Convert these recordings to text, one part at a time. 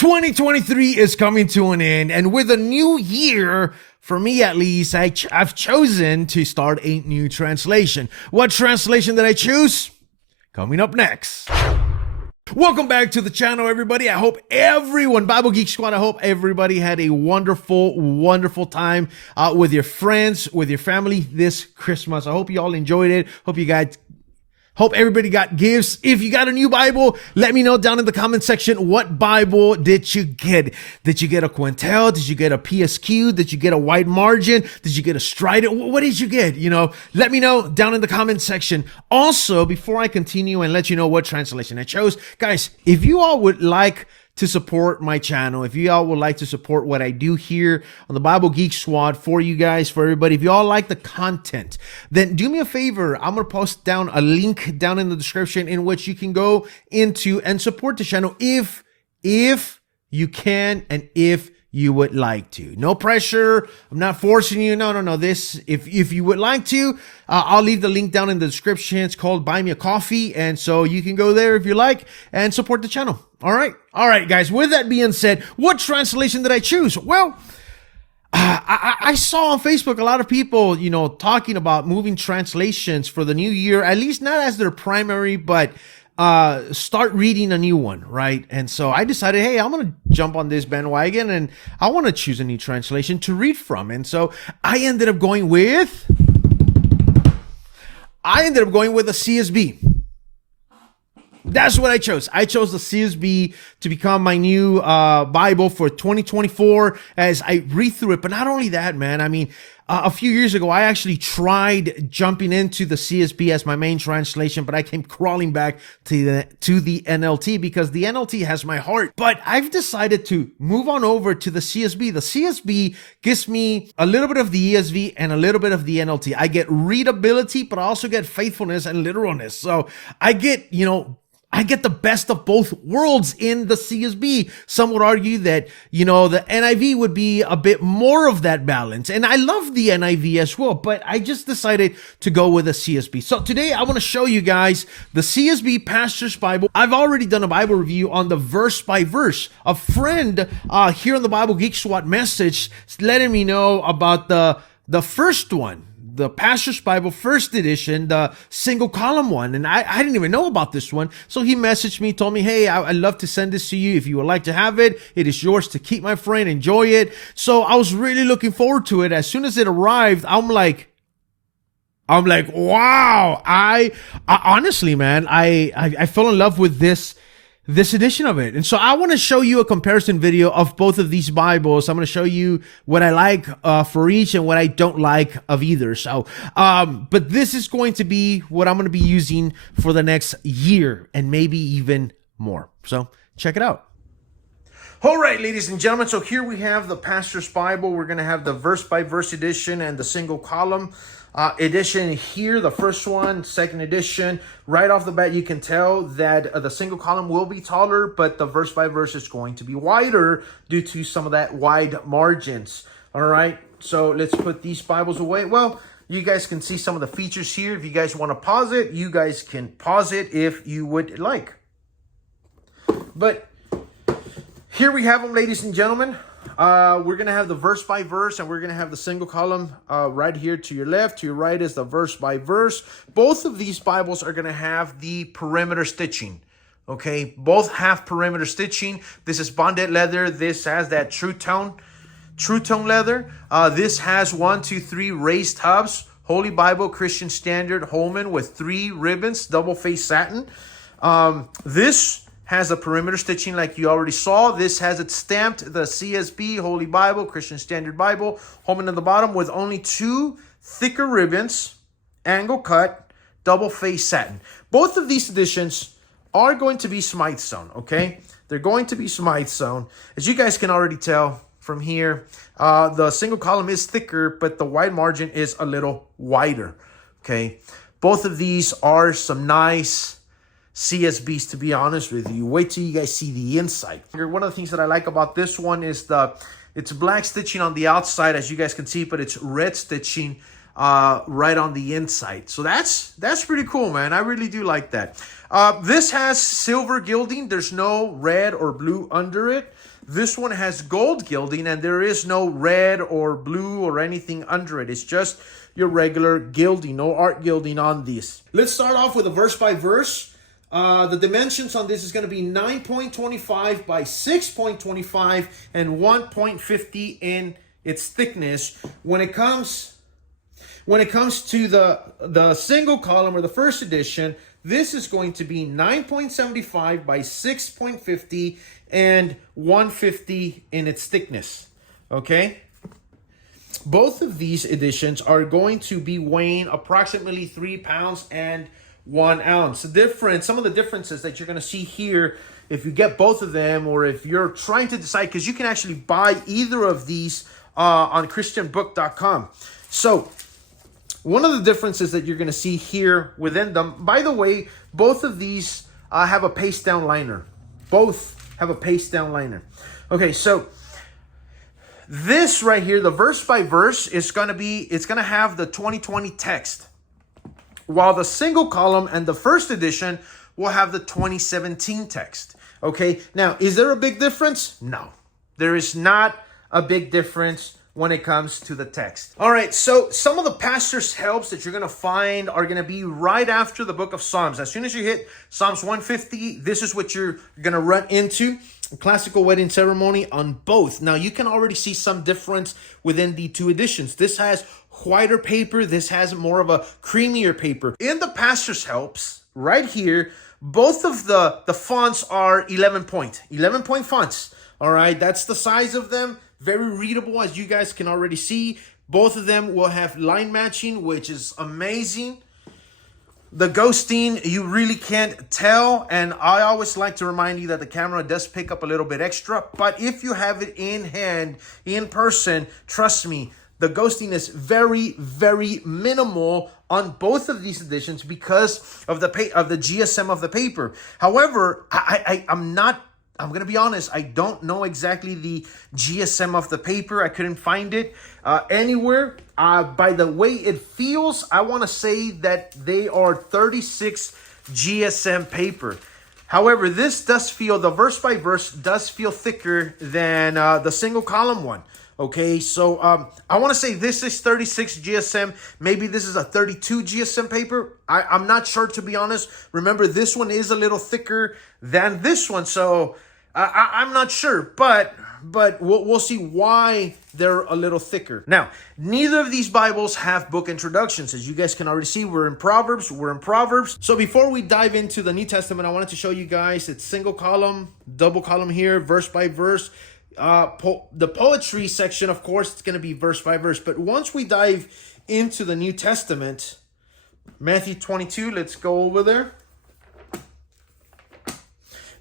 2023 is coming to an end, and with a new year, for me at least, I've chosen to start a new translation. What translation did I choose? Coming up next. Welcome back to the channel, everybody. I hope everyone, Bible Geek Squad, I hope everybody had a wonderful time with your friends, with your family this Christmas. I hope you all enjoyed it. Hope everybody got gifts. If you got a new Bible, let me know down in the comment section, what Bible did you get? Did you get a Quintel? Did you get a PSQ? Did you get a wide margin? Did you get a Strident? What did you get? Let me know down in the comment section. Also, before I continue and let you know what translation I chose, guys, if you all would like to support my channel, if you all would like to support what I do here on the Bible Geek Squad for you guys, for everybody, if you all like the content, then do me a favor. I'm going to post down a link down in the description in which you can go into and support the channel if you can and if you would like to. No pressure. I'm not forcing you. No. This, if you would like to, I'll leave the link down in the description. It's called Buy Me a Coffee. And so you can go there if you like and support the channel. All right, guys. With that being said, what translation did I choose? Well, I saw on Facebook a lot of people, talking about moving translations for the new year, at least not as their primary, but start reading a new one, right? And so I decided, hey, I'm going to jump on this bandwagon and I want to choose a new translation to read from. And so I ended up going with the CSB. That's what I chose. I chose the CSB to become my new Bible for 2024 as I read through it. But not only that, man, I mean, a few years ago, I actually tried jumping into the CSB as my main translation, but I came crawling back to the NLT because the NLT has my heart. But I've decided to move on over to the CSB. The CSB gives me a little bit of the ESV and a little bit of the NLT. I get readability, but I also get faithfulness and literalness. So I get the best of both worlds in the CSB. Some would argue that, the NIV would be a bit more of that balance. And I love the NIV as well, but I just decided to go with a CSB. So today I want to show you guys the CSB Pastor's Bible. I've already done a Bible review on the verse by verse. A friend here on the Bible Geek Squad message letting me know about the first one, the Pastor's Bible first edition, the single column one. And I didn't even know about this one. So he messaged me, told me, hey, I'd love to send this to you. If you would like to have it, it is yours to keep, my friend. Enjoy it. So I was really looking forward to it. As soon as it arrived, I'm like, wow. I honestly, man, I fell in love with this edition of it. And so I want to show you a comparison video of both of these Bibles. I'm going to show you what I like for each and what I don't like of either. So, but this is going to be what I'm going to be using for the next year and maybe even more. So check it out. All right, ladies and gentlemen. So here we have the Pastor's Bible. We're going to have the verse by verse edition and the single column edition here. The first one, second edition. Right off the bat, you can tell that the single column will be taller, but the verse by verse is going to be wider due to some of that wide margins. All right, so let's put these Bibles away. Well, you guys can see some of the features here. If you guys want to pause it, you guys can pause it if you would like. But here we have them, ladies and gentlemen. We're going to have the verse by verse, and we're going to have the single column right here to your left. To your right is the verse by verse. Both of these Bibles are going to have the perimeter stitching. Okay, both have perimeter stitching. This is bonded leather. This has that true tone leather. This has 1, 2, 3 raised hubs. Holy Bible Christian Standard Holman with 3 ribbons, double face satin. This has a perimeter stitching like you already saw. This has it stamped, the CSB, Holy Bible, Christian Standard Bible, Holman at the bottom with only 2 thicker ribbons, angle cut, double face satin. Both of these editions are going to be Smythe sewn, okay? They're going to be Smythe sewn. As you guys can already tell from here, the single column is thicker, but the wide margin is a little wider, okay? Both of these are some nice CSBs, to be honest with you. Wait till you guys see the inside. One of the things that I like about this one is it's black stitching on the outside, as you guys can see, but it's red stitching right on the inside. So that's pretty cool, man. I really do like that. This has silver gilding. There's no red or blue under it. This one has gold gilding, and there is no red or blue or anything under it. It's just your regular gilding, no art gilding on these. Let's start off with a verse by verse. The dimensions on this is going to be 9.25 by 6.25 and 1.50 in its thickness. When it comes to the single column or the first edition, this is going to be 9.75 by 6.50 and 150 in its thickness. Okay? Both of these editions are going to be weighing approximately 3 pounds and 1 ounce. Some of the differences that you're going to see here, if you get both of them, or if you're trying to decide, because you can actually buy either of these on christianbook.com. So one of the differences that you're going to see here within them, by the way, both of these have a paste down liner. Both have a paste down liner. Okay, so this right here, the verse by verse, it's going to have the 2020 text, while the single column and the first edition will have the 2017 text. Okay, now, is there a big difference? No, there is not a big difference when it comes to the text. All right, so some of the pastor's helps that you're going to find are going to be right after the book of Psalms. As soon as you hit Psalms 150, this is what you're going to run into. Classical wedding ceremony on both. Now, you can already see some difference within the two editions. This has whiter paper. This has more of a creamier paper. In the pastor's helps, right here, both of the fonts are 11 point fonts. All right, that's the size of them. Very readable, as you guys can already see. Both of them will have line matching, which is amazing. The ghosting, you really can't tell. And I always like to remind you that the camera does pick up a little bit extra. But if you have it in hand, in person, trust me, the ghosting is very, very minimal on both of these editions because of the GSM of the paper. However, I'm going to be honest, I don't know exactly the GSM of the paper. I couldn't find it anywhere. By the way it feels, I want to say that they are 36 GSM paper. However, this does feel, the verse by verse does feel thicker than the single column one. Okay, so I want to say this is 36 GSM. Maybe this is a 32 GSM paper. I'm not sure, to be honest. Remember, this one is a little thicker than this one, so I'm not sure, but we'll see why they're a little thicker. Now, neither of these Bibles have book introductions. As you guys can already see, we're in Proverbs. So before we dive into the New Testament, I wanted to show you guys it's single column, double column here, verse by verse. The poetry section, of course, it's going to be verse by verse. But once we dive into the New Testament, Matthew 22, let's go over there.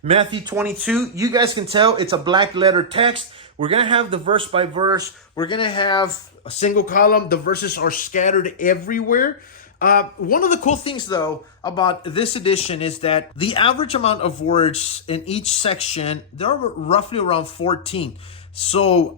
Matthew 22, you guys can tell it's a black letter text. We're going to have the verse by verse. We're going to have a single column. The verses are scattered everywhere. One of the cool things, though, about this edition is that the average amount of words in each section, they're roughly around 14. So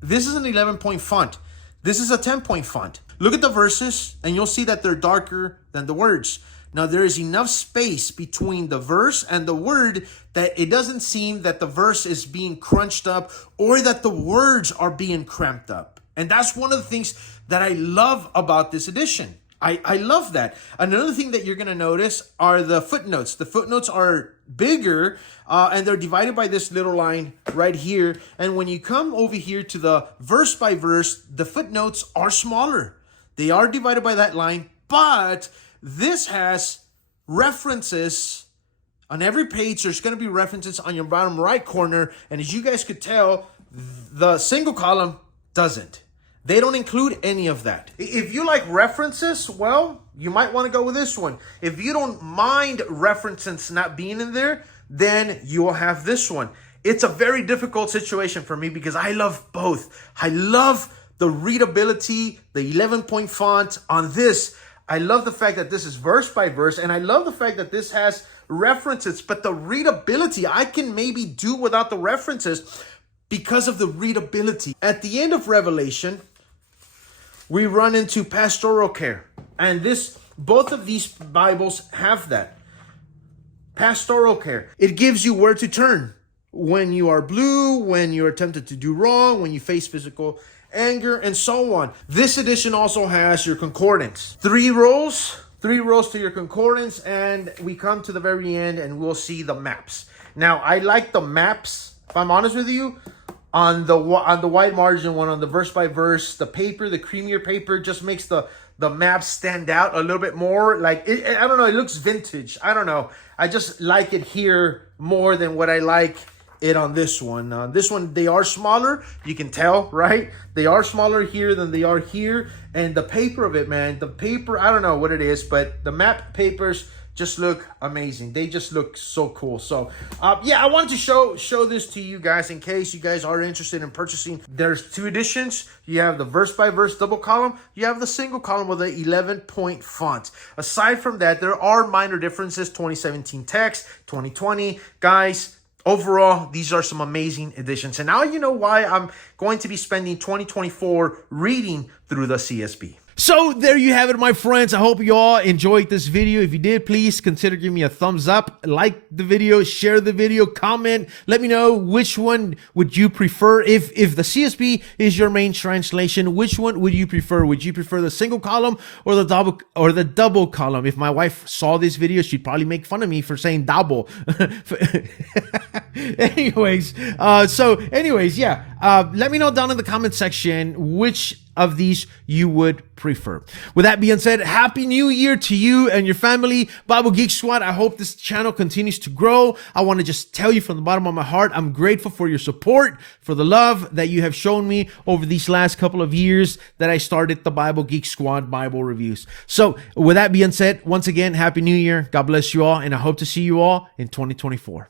this is an 11-point font. This is a 10-point font. Look at the verses, and you'll see that they're darker than the words. Now, there is enough space between the verse and the word that it doesn't seem that the verse is being crunched up or that the words are being cramped up. And that's one of the things that I love about this edition. I love that. Another thing that you're going to notice are the footnotes. The footnotes are bigger and they're divided by this little line right here. And when you come over here to the verse by verse, the footnotes are smaller. They are divided by that line, but this has references on every page. There's going to be references on your bottom right corner. And as you guys could tell, the single column doesn't. They don't include any of that. If you like references, well, you might want to go with this one. If you don't mind references not being in there, then you will have this one. It's a very difficult situation for me because I love both. I love the readability, the 11-point font on this. I love the fact that this is verse by verse, and I love the fact that this has references, but the readability, I can maybe do without the references because of the readability. At the end of Revelation, we run into pastoral care. And both of these Bibles have that. Pastoral care. It gives you where to turn when you are blue, when you're tempted to do wrong, when you face physical anger, and so on. This edition also has your concordance. Three rows to your concordance, and we come to the very end and we'll see the maps. Now, I like the maps, if I'm honest with you, on the wide margin one, on the verse by verse, the paper, the creamier paper just makes the map stand out a little bit more. Like, I don't know, it looks vintage. I don't know. I just like it here more than what I like it on this one. This one, they are smaller. You can tell, right? They are smaller here than they are here. And the paper of it, man, the paper, I don't know what it is, but the map papers just look amazing. They just look so cool. So yeah, I wanted to show this to you guys in case you guys are interested in purchasing. There's two editions. You have the verse by verse double column. You have the single column with the 11-point font. Aside from that, there are minor differences. 2017 text, 2020. Guys, overall, these are some amazing editions. And now you know why I'm going to be spending 2024 reading through the CSB. So there you have it, my friends. I hope you all enjoyed this video. If you did, please consider giving me a thumbs up, like the video, share the video, comment. Let me know which one would you prefer. If the CSB is your main translation, which one would you prefer? Would you prefer the single column or the double column? If my wife saw this video, she'd probably make fun of me for saying double. anyways, yeah. Let me know down in the comment section which of these you would prefer. With that being said, Happy New Year to you and your family. Bible Geek Squad, I hope this channel continues to grow. I want to just tell you from the bottom of my heart, I'm grateful for your support, for the love that you have shown me over these last couple of years that I started the Bible Geek Squad Bible reviews. So with that being said, once again, Happy New Year. God bless you all, and I hope to see you all in 2024.